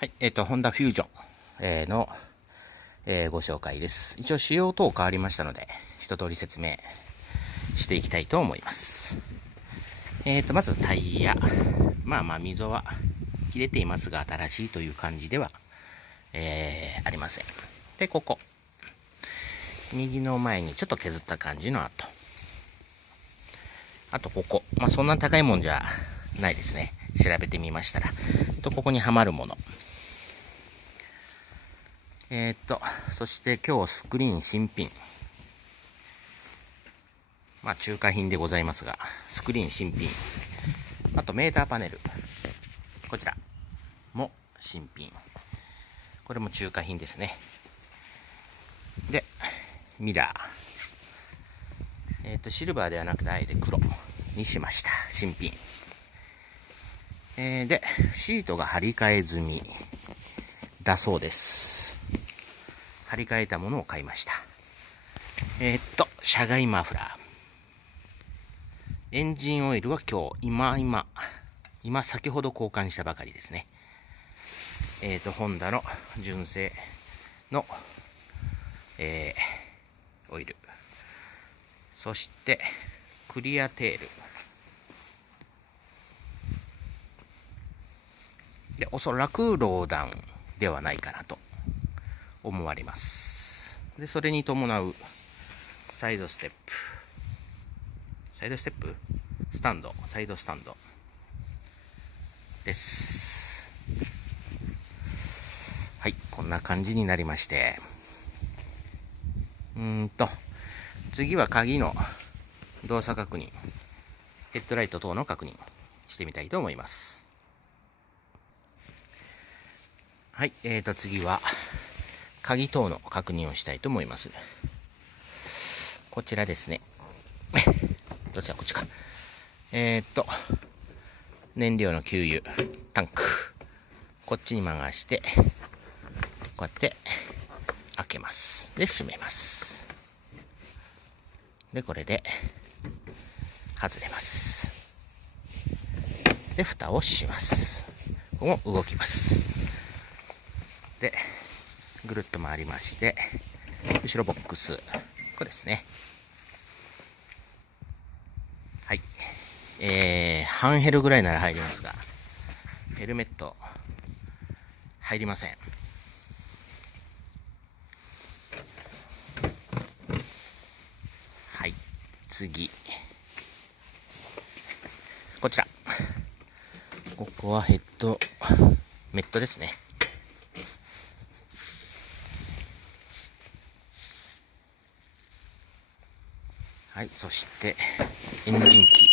はい、ホンダフュージョン、の、ご紹介です。一応仕様等変わりましたので、一通り説明していきたいと思います。まずタイヤ。溝は切れていますが、新しいという感じでは、ありません。で、ここ。右の前にちょっと削った感じの跡。あと、ここ。そんな高いもんじゃないですね。調べてみましたら。ここにはまるもの。そして今日スクリーン新品。中華品でございますが、スクリーン新品。あとメーターパネル。こちらも新品。これも中華品ですね。で、ミラー。シルバーではなくてあえて黒にしました。新品。で、シートが張り替え済みだそうです。張り替えたものを買いました。車外マフラー。エンジンオイルは今先ほど交換したばかりですね。ホンダの純正の、オイル。そして、クリアテール。で、おそらくローダウンではないかなと思われます。で、それに伴うサイドスタンドです。はい、こんな感じになりまして。次は鍵の動作確認、ヘッドライト等の確認してみたいと思います。はい、次は鍵等の確認をしたいと思います。こちらですね。どちらこっちか。燃料の給油タンク。こっちに回して、こうやって開けます。で、閉めます。で、これで外れます。で、蓋をします。ここも動きます。で、ぐるっと回りまして、後ろボックス。これですね。はい。ハンヘルぐらいなら入りますが、ヘルメット、入りません。はい。次。こちら。ここはメットですね。はい。そして、エンジンキー。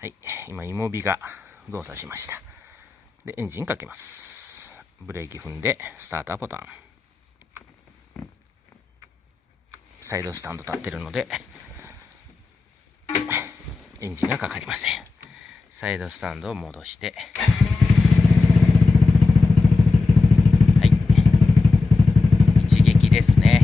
はい。今、イモビが動作しました。で、エンジンかけます。ブレーキ踏んで、スターターボタン。サイドスタンド立ってるので、エンジンがかかりません。サイドスタンドを戻して、はい。一撃ですね。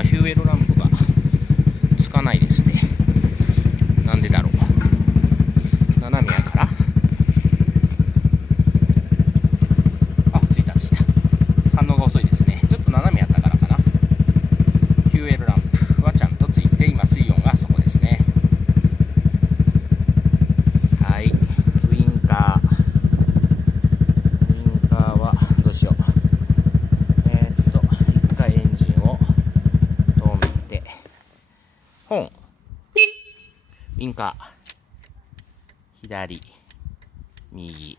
ヒューエルランプがつかないですね。なんでだろう。斜めやから。ついた。反応が遅いですね。ちょっと斜めやったからかな。ヒューエルランプはちゃんとついて、今水温がそこですね。はい。ウインカーはどうしよう。一回エンジンを止めて、ホーン、ウインカー、左、右、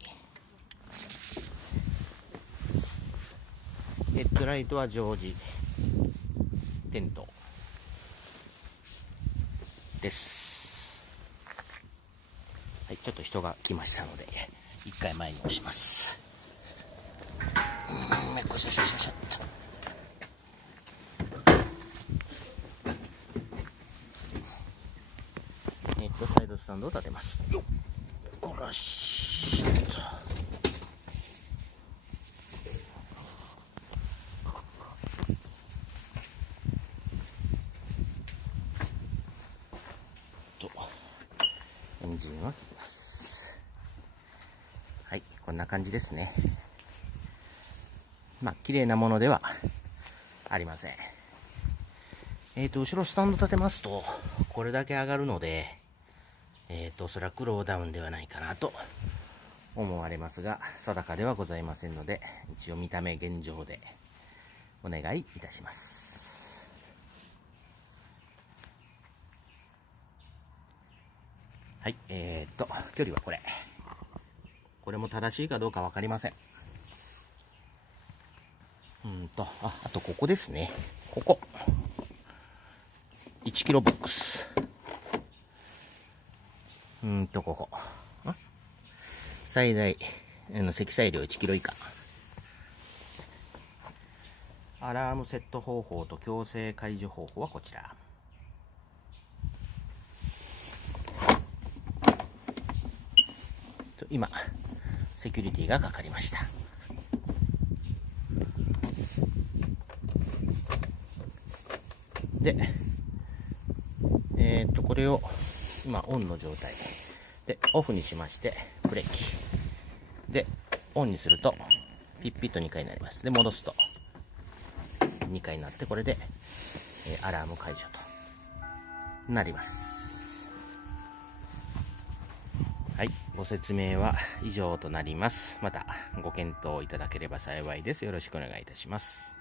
ヘッドライトは常時点灯です。はい、ちょっと人が来ましたので一回前に押します。シャシャシャシャっと。サイドスタンドを立てます。よっ、こらしっと。陣を切ります。はい、こんな感じですね。まあ綺麗なものではありません。後ろスタンド立てますとこれだけ上がるので、おそらくローダウンではないかなと思われますが、定かではございませんので、一応見た目現状でお願いいたします。はい、距離はこれも正しいかどうか分かりません。あとここですね。ここ1キロボックス。ここ最大積載量1キロ以下。アラームセット方法と強制解除方法はこちら。今セキュリティがかかりました。でこれを今オンの状態でオフにしまして、ブレーキでオンにするとピッピッと2回になります。で戻すと2回になって、これでアラーム解除となります。はい、ご説明は以上となります。またご検討いただければ幸いです。よろしくお願いいたします。